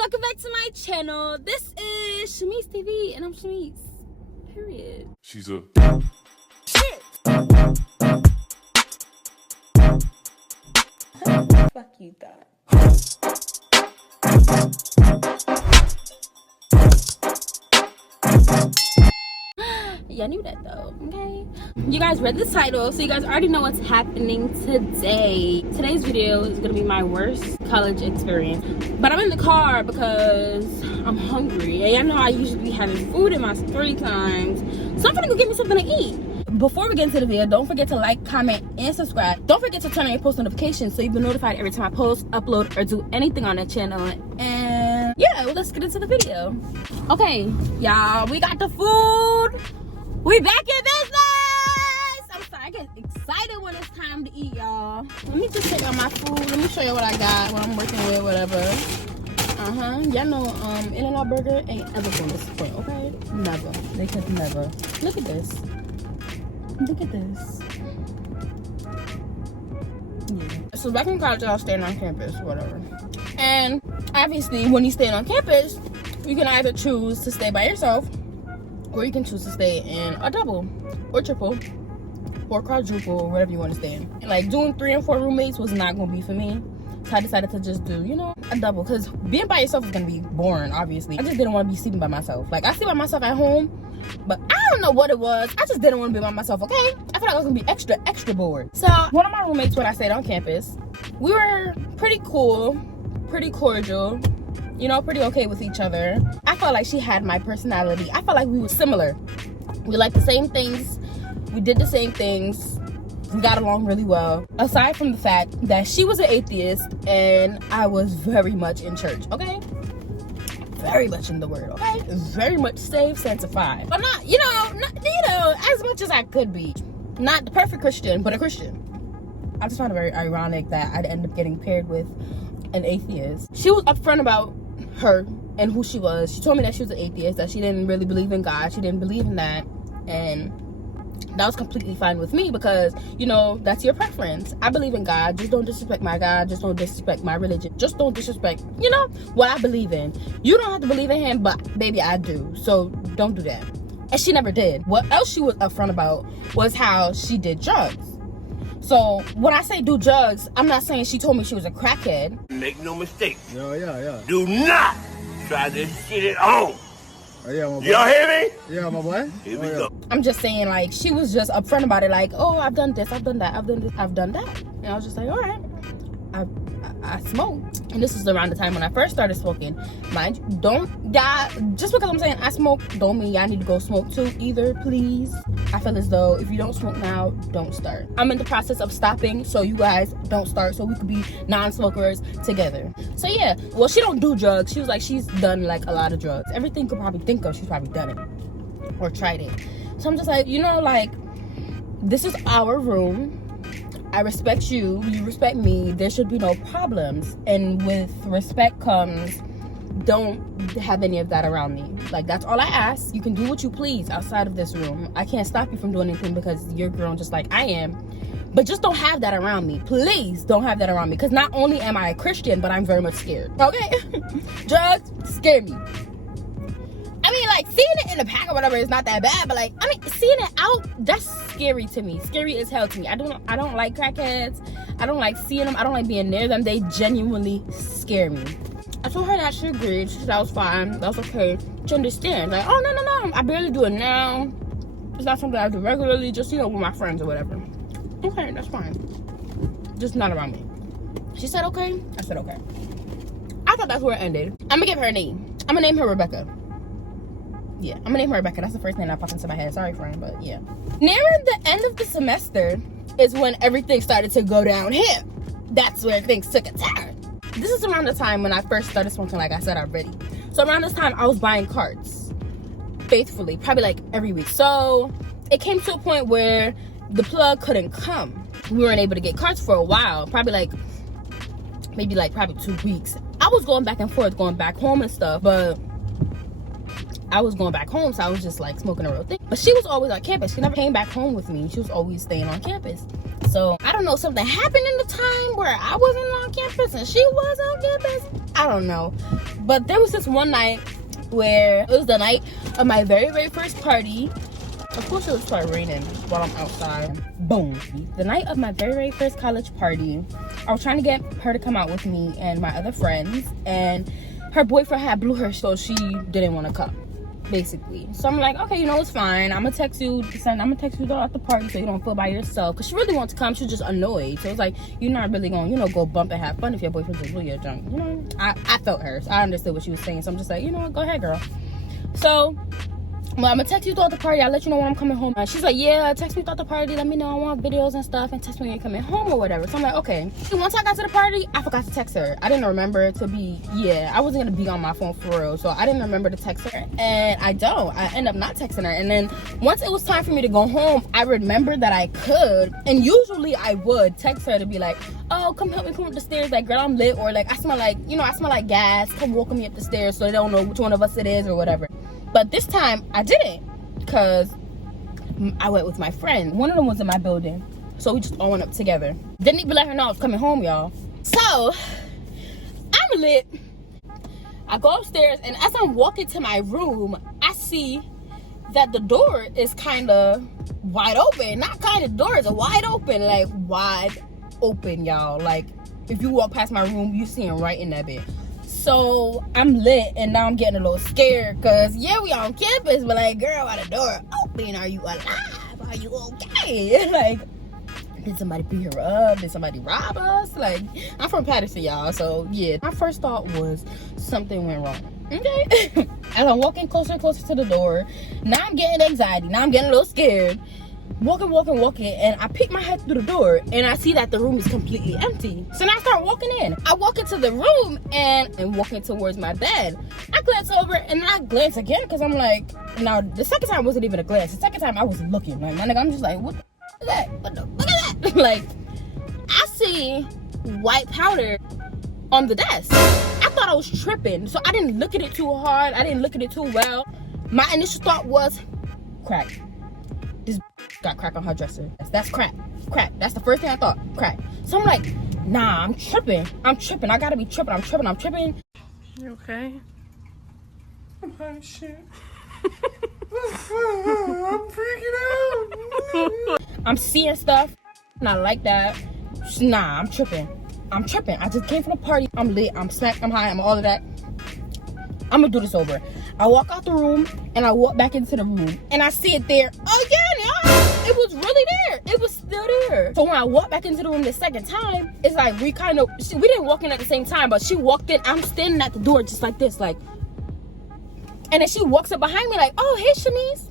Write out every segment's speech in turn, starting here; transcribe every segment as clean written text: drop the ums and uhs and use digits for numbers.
welcome back to my channel. This is Shamise TV and I'm Shamise, period. She's a Shit. Fuck you thought. Y'all knew that though, okay? You guys read the title, so you guys already know what's happening today. Today's video is gonna be my worst college experience. But I'm in the car because I'm hungry. And y'all know I usually be having food in my story times. So I'm gonna go get me something to eat. Before we get into the video, don't forget to like, comment, and subscribe. Don't forget to turn on your post notifications so you'll be notified every time I post, upload, or do anything on the channel. And yeah, well, let's get into the video. Okay, y'all, we got the food. We back in business! I'm sorry, I get excited when it's time to eat, y'all. Let me just check out my food. Let me show you what I got, what I'm working with, whatever. Y'all know In-N-Out Burger ain't ever going to disappoint, okay? Never. They could never. Look at this. Look at this. Yeah. So back in college, I was staying on campus, whatever. And obviously, when you stay on campus, you can either choose to stay by yourself, or you can choose to stay in a double or triple or quadruple or whatever you want to stay in. And like doing 3 and 4 roommates was not going to be for me. So I decided to just do, you know, a double. Because being by yourself is going to be boring, obviously. I just didn't want to be sleeping by myself. Like, I sleep by myself at home, but I don't know what it was. I just didn't want to be by myself, okay? I felt like I was going to be extra bored. So one of my roommates, when I stayed on campus, we were pretty cool, pretty cordial, you know, pretty okay with each other. I felt like she had my personality. I felt like we were similar. We liked the same things. We did the same things. We got along really well. Aside from the fact that she was an atheist and I was very much in church, okay? Very much in the word, okay? Very much saved, sanctified. But not, as much as I could be. Not the perfect Christian, but a Christian. I just found it very ironic that I'd end up getting paired with an atheist. She was upfront about her and who she was. She told me that she was an atheist, that she didn't really believe in God. She didn't believe in that. And that was completely fine with me because, you know, that's your preference. I believe in God. Just don't disrespect my God. Just don't disrespect my religion. Just don't disrespect, you know, what I believe in. You don't have to believe in him, but baby, I do. So don't do that. And she never did. What else she was upfront about was how she did drugs. So when I say do drugs, I'm not saying she told me she was a crackhead. Make no mistake. Yeah. Do not try this shit at home. Oh, yeah, my boy. Y'all hear me? Yeah, my boy. Here we go. I'm just saying, like, she was just upfront about it, like, oh, I've done this, I've done that, I've done this, I've done that. And I was just like, all right. I smoked. And this is around the time when I first started smoking. Mind you, just because I'm saying I smoke, don't mean y'all need to go smoke too either, please. I feel as though if you don't smoke now, don't start. I'm in the process of stopping, so you guys don't start, so we could be non-smokers together. So yeah, well, she don't do drugs. She was like, she's done like a lot of drugs. Everything you could probably think of, she's probably done it or tried it. So I'm just like, you know, like, this is our room. I respect you, you respect me, there should be no problems. And with respect comes, don't have any of that around me. Like, that's all I ask. You can do what you please outside of this room. I can't stop you from doing anything because you're grown just like I am. But just don't have that around me. Please don't have that around me. Because not only am I a Christian, but I'm very much scared. Okay? Drugs scare me. I mean, like, seeing it in the pack or whatever is not that bad, but like, I mean, seeing it out, that's scary to me. Scary as hell to me. I don't like crackheads. I don't like seeing them. I don't like being near them. They genuinely scare me. I told her that she agreed. She said that was fine. That was okay. She understands. Like, oh, no. I barely do it now. It's not something I do regularly, just, you know, with my friends or whatever. Okay, that's fine. Just not around me. She said okay. I said okay. I thought that's where it ended. I'm gonna give her a name. I'm gonna name her Rebecca. Yeah, I'm gonna name her Rebecca. That's the first name that popped into my head. Sorry, friend, but yeah. Nearing the end of the semester is when everything started to go downhill. That's where things took a turn. This is around the time when I first started smoking, like I said already. So around this time, I was buying carts faithfully, probably like every week. So it came to a point where the plug couldn't come. We weren't able to get carts for a while, probably 2 weeks. I was going back and forth, going back home and stuff, but I was going back home, so I was just like smoking a real thing. But she was always on campus. She never came back home with me. She was always staying on campus. So I don't know, something happened in the time where I wasn't on campus and she was on campus. I don't know. But there was this one night where it was the night of my very, very first party. Of course it would start raining while I'm outside. Boom. The night of my very, very first college party, I was trying to get her to come out with me and my other friends, and her boyfriend had blew her, so she didn't want to come, basically. So I'm like, okay, you know, it's fine. I'm gonna text you throughout the party so you don't feel by yourself, because she really wants to come. She was just annoyed. So it's like, you're not really gonna, you know, go bump and have fun if your boyfriend just blew your junk. You know, I felt her, so I understood what she was saying. So I'm just like, you know what, go ahead, girl. So well, I'm gonna text you throughout the party. I'll let you know when I'm coming home. She's like, yeah, text me throughout the party. Let me know. I want videos and stuff, and text me when you're coming home or whatever. So I'm like, okay. Once I got to the party, I forgot to text her. I didn't remember to be, I wasn't gonna be on my phone for real. So I didn't remember to text her, and I end up not texting her. And then once it was time for me to go home, I remembered that I could, and usually I would text her to be like, oh, come help me come up the stairs. Like, girl, I'm lit. Or like, I smell like gas. Come walk me up the stairs so they don't know which one of us it is or whatever. But this time I didn't, because I went with my friend. One of them was in my building, so we just all went up together. Didn't even let her know I was coming home, y'all. So I'm lit. I go upstairs, and as I'm walking to my room, I see that the door is kind of wide open. Not kind of door, it's wide open, like wide open, y'all. Like if you walk past my room, you see him right in that bed. So I'm lit, and now I'm getting a little scared, because we on campus, but like, girl, why the door open? Are you alive? Are you okay? Like, did somebody beat her up? Did somebody rob us? Like, I'm from Patterson, y'all, so yeah. My first thought was something went wrong. Okay. As I'm walking closer and closer to the door, now I'm getting anxiety. Now I'm getting a little scared. Walking, and I peek my head through the door, and I see that the room is completely empty. So now I start walking in. I walk into the room and walking towards my bed. I glance over, and then I glance again, because I'm like, now the second time wasn't even a glance. The second time I was looking. Like, my nigga, I'm just like, what the fuck is that? What the fuck is that? Like, I see white powder on the desk. I thought I was tripping, so I didn't look at it too hard. I didn't look at it too well. My initial thought was, crack. This got crack on her dresser. That's crack. That's the first thing I thought. Crack. So I'm like, nah, I'm tripping. I gotta be tripping. I'm tripping. You okay? I'm high as shit. I'm freaking out. I'm seeing stuff. Not like that. Nah, I'm tripping. I just came from the party. I'm lit. I'm smacked. I'm high. I'm all of that. I'm gonna do this over. I walk out the room, and I walk back into the room, and I see it there again, y'all. It was really there. It was still there. So when I walk back into the room the second time, it's like we didn't walk in at the same time, but she walked in. I'm standing at the door just like this, like, and then she walks up behind me like, oh, hey, Shamise.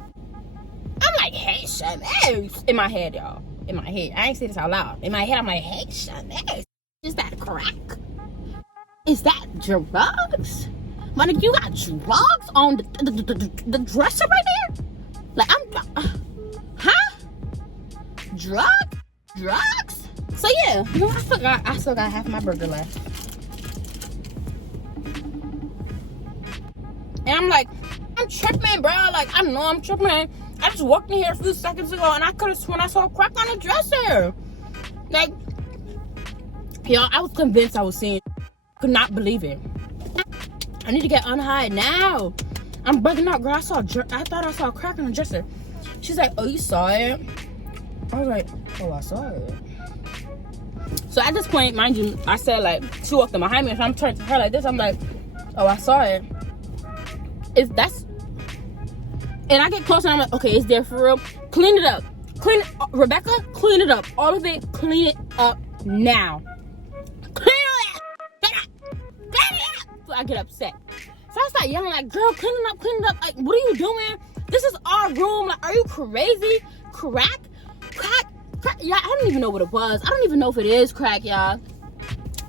I'm like, hey, Shamise. In my head, y'all. In my head. I ain't say this out loud. In my head, I'm like, hey, Shamise. Is that crack? Is that drugs? Money, you got drugs on the dresser right there? Like, huh? Drugs? So yeah, you know, I still got half my burger left. And I'm like, I'm tripping, bro. Like, I know I'm tripping. I just walked in here a few seconds ago, and I could have sworn I saw a crack on the dresser. Like, y'all, I was convinced I was seeing. Could not believe it. I need to get unhigh now. I'm bugging out, girl. I thought I saw a crack on the dresser. She's like, oh, you saw it? I was like, oh, I saw it. So at this point, mind you, I said, like, she walked in behind me, and I'm turning to her like this. I'm like, oh, I saw it. And I get closer, and I'm like, okay, it's there for real. Clean it up. Rebecca, clean it up. All of it, clean it up now. So I get upset. So I start yelling like, girl, clean it up. Like, what are you doing? This is our room. Like, are you crazy? Crack. Yeah, I don't even know what it was. I don't even know if it is crack, y'all.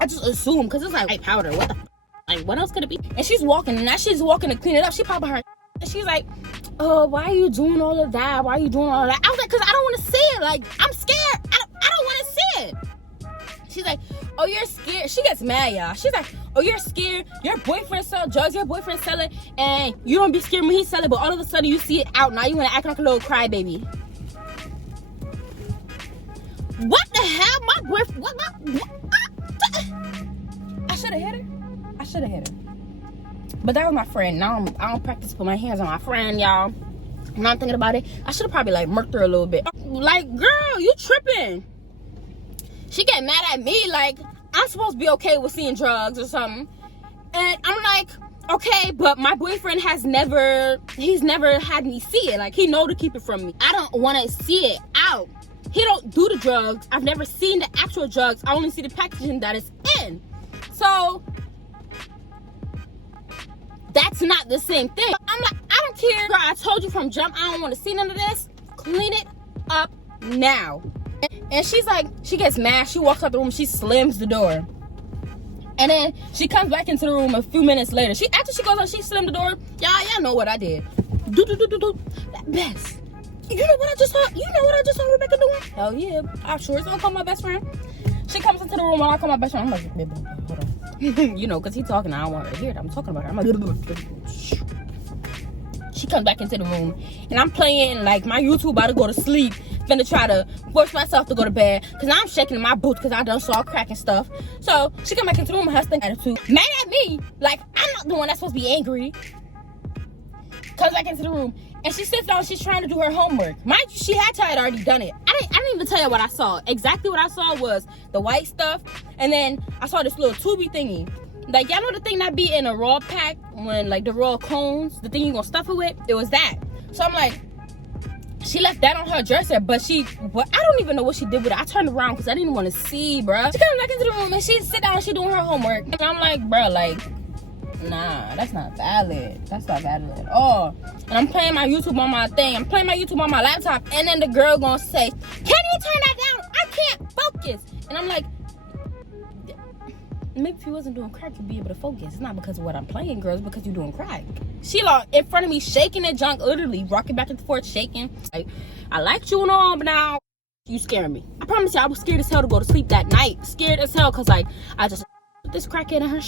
I just assume, because it's like white powder. What the like, what else could it be? And she's walking, and as she's walking to clean it up, she popping her, and she's like, oh, why are you doing all of that? I was like, because I don't want to see it. Like, I'm scared. I don't want to see it. She's like, oh, you're scared. She gets mad, y'all. She's like, oh, you're scared. Your boyfriend sell drugs. Your boyfriend sell it. And you don't be scared when he sell it. But all of a sudden, you see it out. Now you want to act like a little crybaby. What the hell? My boyfriend. What? I should have hit her. I should have hit her. But that was my friend. Now I don't practice put my hands on my friend, y'all. Now I'm thinking about it. I should have probably like murked her a little bit. Like, girl, you tripping? She get mad at me like I'm supposed to be okay with seeing drugs or something. And I'm like, okay, but my boyfriend he's never had me see it. Like, he know to keep it from me. I don't want to see it out. He don't do the drugs. I've never seen the actual drugs. I only see the packaging that it's in. So that's not the same thing. I'm like, I don't care. Girl, I told you from jump, I don't want to see none of this. Clean it up now. And she's like, she gets mad. She walks out the room. She slams the door. And then she comes back into the room a few minutes later. After she goes out, she slammed the door. Y'all know what I did. Best. You know what I just saw? You know what I just saw Rebecca doing? Hell yeah. I sure as hell call my best friend. She comes into the room when I call my best friend. I'm like, baby, hold on. You know, because he's talking. I don't want her to hear it. I'm talking about her. I'm like, she comes back into the room. And I'm playing, like, my YouTube about to go to sleep. Finna try to force myself to go to bed. Because I'm shaking in my boots because I done saw crack and stuff. So, she come back into the room with her stinking attitude. Mad at me. Like, I'm not the one that's supposed to be angry. Comes back into the room. And she sits down, she's trying to do her homework. Mind you, she had already done it. I didn't even tell you what I saw. Exactly what I saw was the white stuff. And then I saw this little tubey thingy. Like, y'all know the thing that be in a raw pack? When, like, the raw cones, the thing you gonna stuff it with? It was that. So I'm like, she left that on her dresser. But I don't even know what she did with it. I turned around because I didn't want to see, bruh. She comes back into the room and she sit down, she doing her homework. And I'm like, bruh, like, nah, that's not valid. That's not valid at all. And I'm playing my YouTube on my thing. I'm playing my YouTube on my laptop. And then the girl gonna say, can you turn that down? I can't focus. And I'm like, maybe if you wasn't doing crack, you'd be able to focus. It's not because of what I'm playing, girls. It's because you're doing crack. She like in front of me shaking that junk, literally rocking back and forth, shaking. Like, I liked you and all, but now you scaring me. I promise you, I was scared as hell to go to sleep that night. Scared as hell because, like, I just put this crackhead in her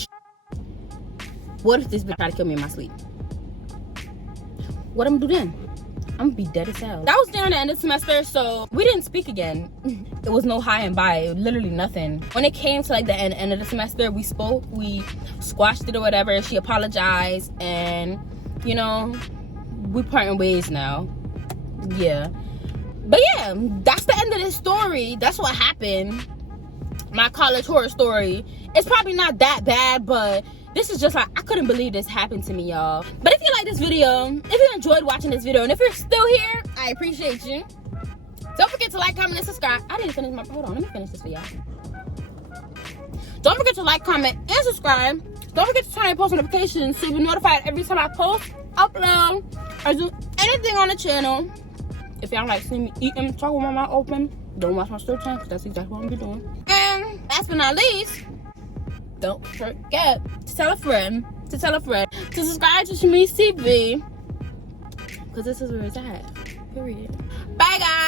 What if this bitch try to kill me in my sleep? What I'm gonna do then? I'm gonna be dead as hell. That was during the end of the semester, so we didn't speak again. It was no high and by, literally nothing. When it came to like the end of the semester, we spoke, we squashed it or whatever. She apologized, and you know, we parting ways now. Yeah, but yeah, that's the end of this story. That's what happened. My college horror story. It's probably not that bad, but this is just like, I couldn't believe this happened to me, y'all. But if you like this video, if you enjoyed watching this video, and if you're still here, I appreciate you. Don't forget to like, comment, and subscribe. I didn't finish my, hold on, let me finish this for y'all. Don't forget to like, comment, and subscribe. Don't forget to turn on post notifications so you'll be notified every time I post, upload, or do anything on the channel. If y'all like seeing me eating, talking with my mouth open, don't watch my story time, because that's exactly what I'm gonna be doing. And last but not least, don't forget to tell a friend to subscribe to Shamise TV, because this is where it's at. Period. Bye, guys.